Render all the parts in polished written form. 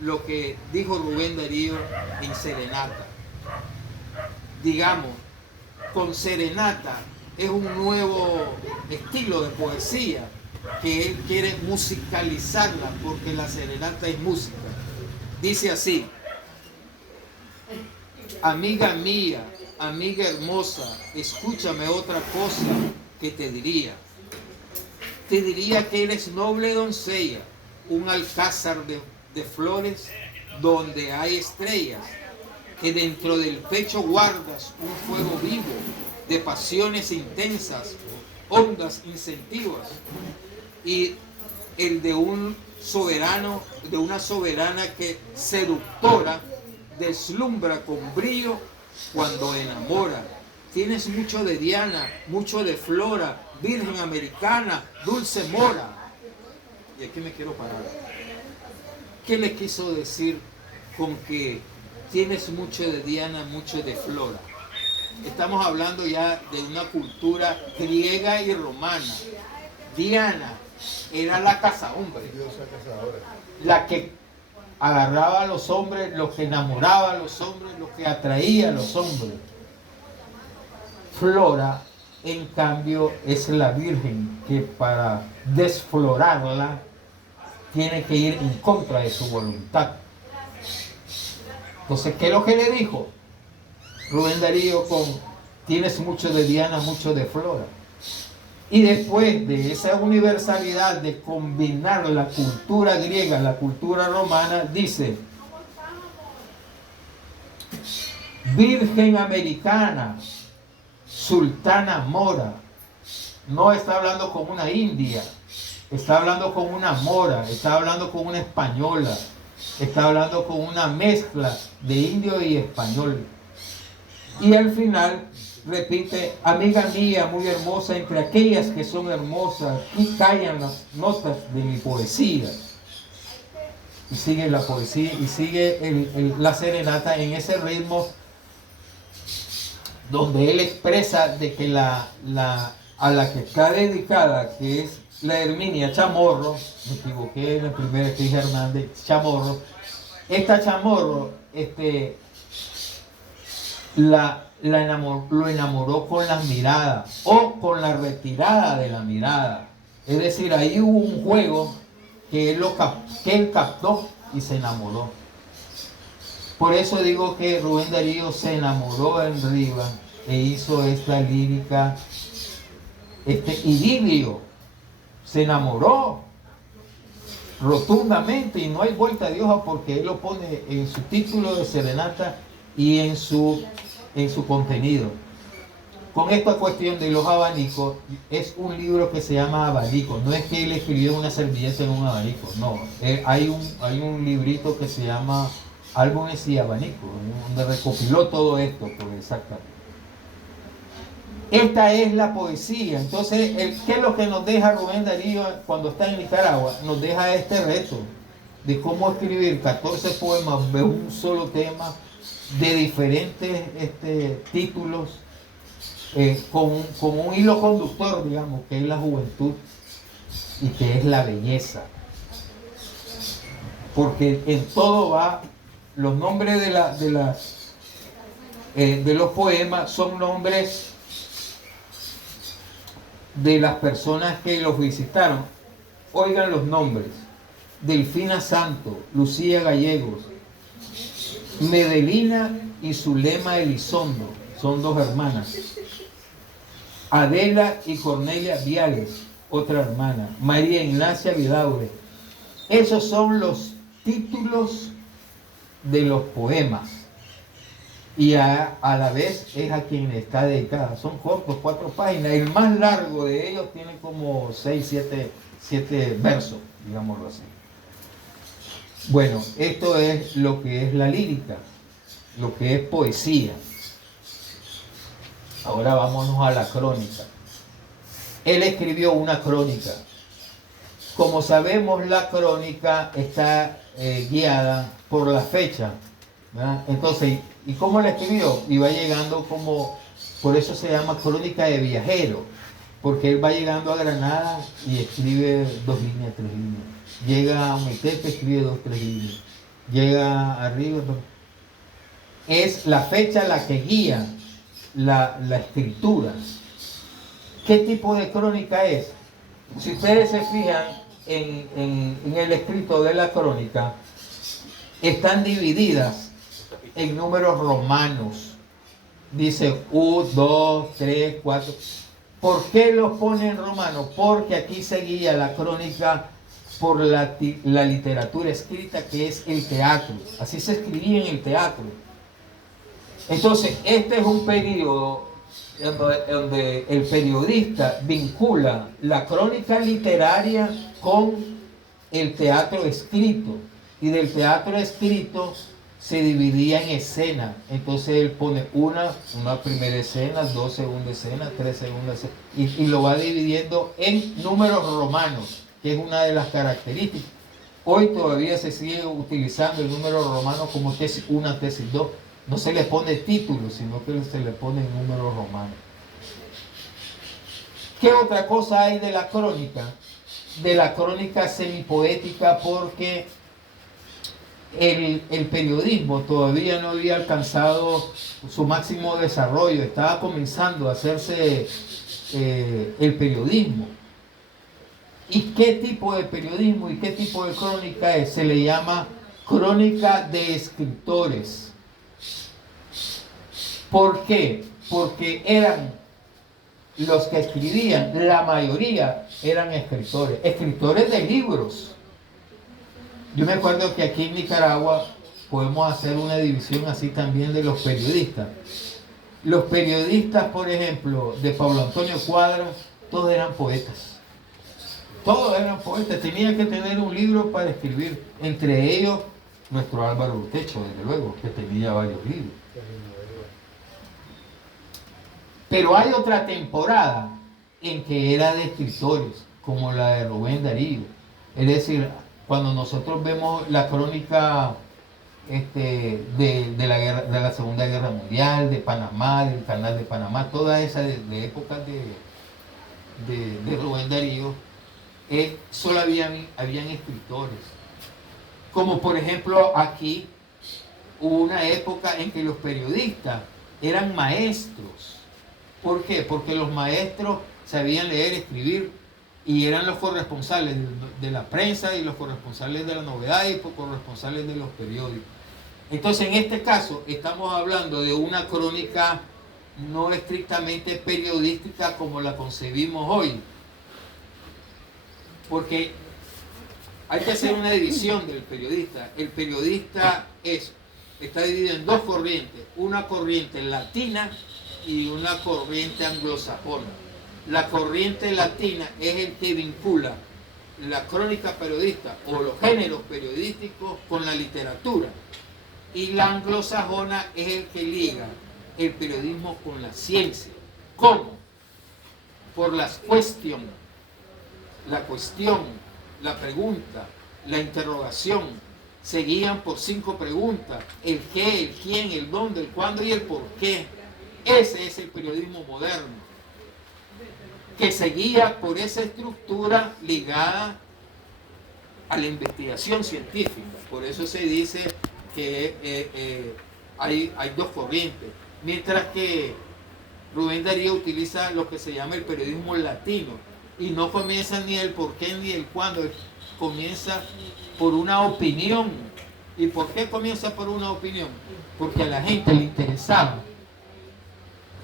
lo que dijo Rubén Darío en Serenata. Digamos, con Serenata es un nuevo estilo de poesía que él quiere musicalizarla, porque la serenata es música. Dice así: amiga mía, amiga hermosa, escúchame otra cosa que te diría. Te diría que eres noble doncella, un alcázar de flores donde hay estrellas, que dentro del pecho guardas un fuego vivo de pasiones intensas, ondas incentivas, y el de un soberano, de una soberana que seductora deslumbra con brillo cuando enamora. Tienes mucho de Diana, mucho de Flora, virgen americana, dulce mora. Y aquí me quiero parar. ¿Qué le quiso decir con que tienes mucho de Diana, mucho de Flora? Estamos hablando ya de una cultura griega y romana. Diana era la cazahombre, la que agarraba a los hombres, los que enamoraba a los hombres, los que atraía a los hombres. Flora, en cambio, es la virgen que para desflorarla tiene que ir en contra de su voluntad. Entonces, ¿qué es lo que le dijo Rubén Darío con tienes mucho de Diana, mucho de Flora? Y después de esa universalidad de combinar la cultura griega, la cultura romana, dice: virgen americana, sultana mora. No está hablando con una india, está hablando con una mora, está hablando con una española, está hablando con una mezcla de indio y español. Y al final repite: amiga mía, muy hermosa, entre aquellas que son hermosas, y callan las notas de mi poesía. Y sigue la poesía, y sigue la serenata en ese ritmo donde él expresa de que a la que está dedicada, que es la Herminia Chamorro, me equivoqué en la primera que dije Hernández, Chamorro, esta Chamorro, lo enamoró con las miradas o con la retirada de la mirada. Es decir, ahí hubo un juego que él captó y se enamoró. Por eso digo que Rubén Darío se enamoró en Riva e hizo esta lírica, este idilio. Se enamoró rotundamente y no hay vuelta de hoja, porque él lo pone en su título de serenata y en su contenido. Con esta cuestión de los abanicos, es un libro que se llama Abanico. No es que él escribió una servilleta en un abanico, no. Hay un librito que se llama Álbumes y Abanicos, donde recopiló todo esto, pues exactamente. Esta es la poesía. Entonces, ¿qué es lo que nos deja Rubén Darío cuando está en Nicaragua? Nos deja este reto de cómo escribir 14 poemas de un solo tema, de diferentes títulos, con un hilo conductor, digamos, que es la juventud y que es la belleza. Porque en todo va, los nombres de los poemas son nombres de las personas que los visitaron. Oigan los nombres: Delfina Santo, Lucía Gallegos, Medelina y Zulema Elizondo, son dos hermanas. Adela y Cornelia Viales, otra hermana. María Ignacia Vidaure. Esos son los títulos de los poemas. Y a la vez es a quien está dedicada. Son cortos, 4 páginas. El más largo de ellos tiene como 6, 7 versos, digámoslo así. Bueno, esto es lo que es la lírica, lo que es poesía. Ahora vámonos a la crónica. Él escribió una crónica. Como sabemos, la crónica está guiada por la fecha, ¿verdad? Entonces, ¿y cómo la escribió? Y va llegando como, por eso se llama crónica de viajero, porque él va llegando a Granada y escribe 2 líneas, 3 líneas. Llega a Metepe, escribe 2, 3 líneas. llega arriba. Es la fecha la que guía la escritura. ¿Qué tipo de crónica es? Si ustedes se fijan en el escrito de la crónica, están divididas en números romanos. Dice 1, 2, 3, 4. ¿Por qué los pone en romanos? Porque aquí se guía la crónica por la literatura escrita, que es el teatro. Así se escribía en el teatro. Entonces, este es un periodo donde el periodista vincula la crónica literaria con el teatro escrito. Y del teatro escrito se dividía en escenas. Entonces él pone una primera escena, 2 segundas escenas, 3 segundas escenas, y lo va dividiendo en números romanos, que es una de las características. Hoy todavía se sigue utilizando el número romano como tesis 1, tesis 2. No se le pone título, sino que se le pone números romanos. ¿Qué otra cosa hay de la crónica? De la crónica semipoética, porque el periodismo todavía no había alcanzado su máximo desarrollo. Estaba comenzando a hacerse el periodismo. ¿Y qué tipo de periodismo y qué tipo de crónica es? Se le llama crónica de escritores. ¿Por qué? Porque eran los que escribían, la mayoría eran escritores de libros. Yo me acuerdo que aquí en Nicaragua podemos hacer una división así también de los periodistas. Los periodistas, por ejemplo, de Pablo Antonio Cuadra, todos eran poetas. Todos eran poetas, tenían que tener un libro para escribir. Entre ellos, nuestro Álvaro Urtecho, desde luego, que tenía varios libros. Pero hay otra temporada en que era de escritores, como la de Rubén Darío. Es decir, cuando nosotros vemos la crónica de la Segunda Guerra Mundial, de Panamá, del Canal de Panamá, toda esa de épocas de Rubén Darío, solo habían escritores. Como por ejemplo aquí hubo una época en que los periodistas eran maestros. ¿Por qué? Porque los maestros sabían leer, escribir, y eran los corresponsales de la prensa y los corresponsales de la novedad y los corresponsales de los periódicos. Entonces, en este caso, estamos hablando de una crónica no estrictamente periodística como la concebimos hoy. Porque hay que hacer una división del periodista. El periodista está dividido en dos corrientes. Una corriente latina y una corriente anglosajona. La corriente latina es el que vincula la crónica periodista o los géneros periodísticos con la literatura. Y la anglosajona es el que liga el periodismo con la ciencia. ¿Cómo? Por las cuestiones. La cuestión, la pregunta, la interrogación, se guían por 5 preguntas: el qué, el quién, el dónde, el cuándo y el por qué. Ese es el periodismo moderno, que se guía por esa estructura ligada a la investigación científica. Por eso se dice que hay dos corrientes, mientras que Rubén Darío utiliza lo que se llama el periodismo latino, y no comienza ni el por qué ni el cuándo, comienza por una opinión. ¿Y por qué comienza por una opinión? Porque a la gente le interesaba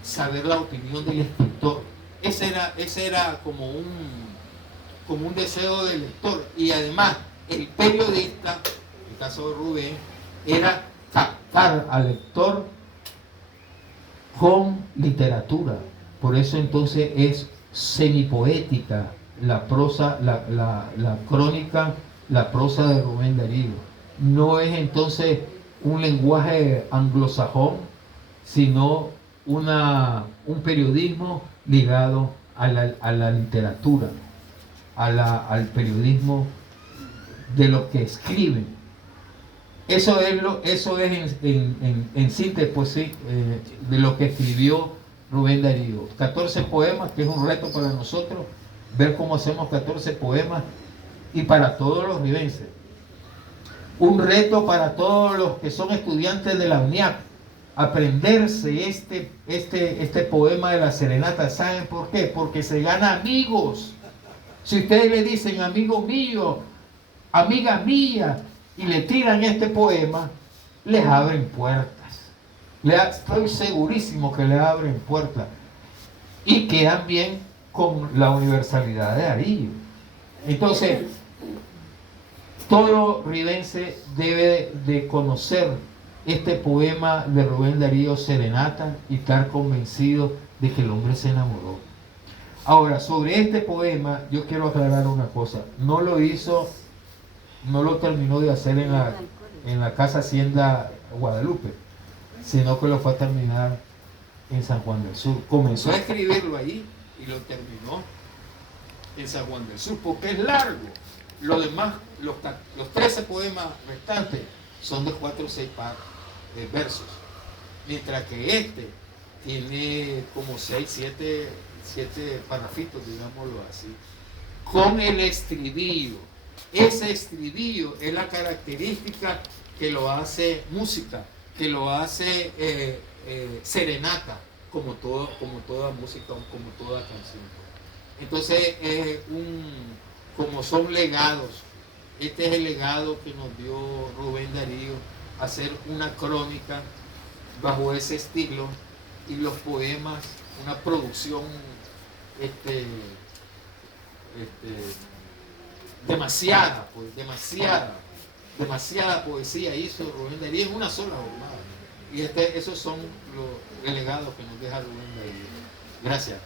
saber la opinión del escritor. Ese era como un deseo del lector. Y además, el periodista, en el caso de Rubén, era captar al lector con literatura. Por eso entonces es semipoética la prosa, la crónica, la prosa de Rubén Darío. No es entonces un lenguaje anglosajón, sino un periodismo ligado a la literatura, al periodismo de los que escriben. Eso es en síntesis, pues, sí, de lo que escribió Rubén Darío. 14 poemas, que es un reto para nosotros, ver cómo hacemos 14 poemas, y para todos los ribenses. Un reto para todos los que son estudiantes de la UNIAC. Aprenderse este poema de la serenata. ¿Saben por qué? Porque se gana amigos. Si ustedes le dicen amigo mío, amiga mía, y le tiran este poema, les abren puertas. Estoy segurísimo que le abren puertas. Y quedan bien con la universalidad de Darío. Entonces, todo ribense debe de conocer este poema de Rubén Darío Serenata y estar convencido de que el hombre se enamoró. Ahora, sobre este poema yo quiero aclarar una cosa. No lo terminó de hacer en la Casa Hacienda Guadalupe, sino que lo fue a terminar en San Juan del Sur. Comenzó a escribirlo ahí y lo terminó en San Juan del Sur, porque es largo. Lo demás, los 13 poemas restantes son de 4 o 6 versos, mientras que este tiene como 6, 7 parrafitos, digámoslo así, con el estribillo. Ese estribillo es la característica que lo hace música, que lo hace serenata, como toda música, como toda canción. Entonces, como son legados, este es el legado que nos dio Rubén Darío, hacer una crónica bajo ese estilo, y los poemas, una producción demasiada poesía hizo Rubén Darío en una sola jornada. Y esos son los legados que nos deja Rubén Darío. Gracias.